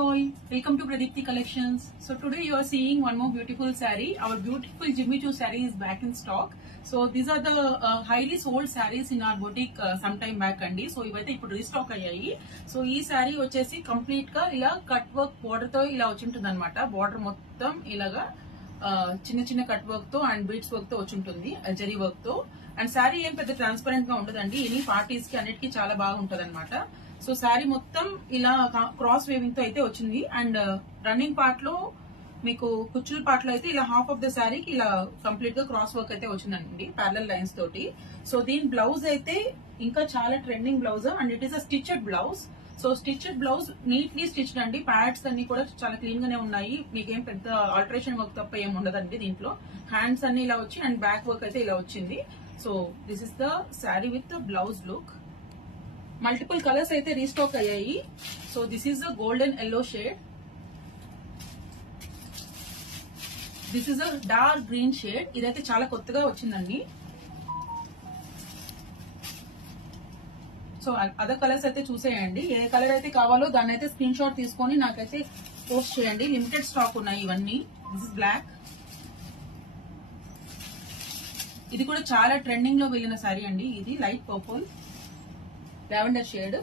all, welcome to Pradipti Collections. So today you are seeing one more beautiful saree. Our beautiful Jimmy Choo saree is back in stock. So these are the highly sold sarees in our boutique sometime back andi. So ivaithe ippudu restock ayyayi. So ee saree vachesi complete ga ila cut work border tho ila vachuntundi annamata. Border mottham ilaga చిన్న చిన్న cut work తో and beads work తో వచ్చుంటుంది, zari work తో. And sari ఏం పెద్ద transparent గా ఉండదండి, any parties కి అన్నిటికీ చాలా బాగుంటది అనమాట. సో శారీ మొత్తం ఇలా క్రాస్ వేవింగ్ తో అయితే వచ్చింది. అండ్ రన్నింగ్ పార్ట్ లో మీకు కుచ్చుల పార్ట్ లో అయితే ఇలా హాఫ్ ఆఫ్ ద శారీకి ఇలా కంప్లీట్ గా క్రాస్ వర్క్ అయితే వచ్చిందండి ప్యారలల్ లైన్స్ తోటి. సో దీని బ్లౌజ్ అయితే ఇంకా చాలా trending blouse and it is a stitched blouse. So stitched blouse neatly stitched అండి, ప్యాడ్స్ అన్ని కూడా చాలా క్లీన్ గానే ఉన్నాయి, మీకేం పెద్ద ఆల్టరేషన్ వర్క్ తప్ప ఏం ఉండదండి దీంట్లో. హ్యాండ్స్ అన్ని ఇలా వచ్చి అండ్ బ్యాక్ వర్క్ అయితే ఇలా వచ్చింది. So this is the sari with the blouse look. Multiple colours అయితే రీస్టాక్ అయ్యాయి. So this is the golden yellow shade, this is the dark green shade. ఇదైతే చాలా కొత్తగా వచ్చిందండి. సో అదర్ కలర్స్ అయితే చూసేయండి, ఏ కలర్ అయితే కావాలో దాన్ని అయితే స్క్రీన్ షాట్ తీసుకొని నాకైతే పోస్ట్ చేయండి. లిమిటెడ్ స్టాక్ ఉన్నాయి ఇవన్నీ. దిస్ ఇస్ బ్లాక్, ఇది కూడా చాలా ట్రెండింగ్ లో వెళ్ళిన సారీ అండి. ఇది లైట్ పర్పుల్ లావెండర్ షేడ్.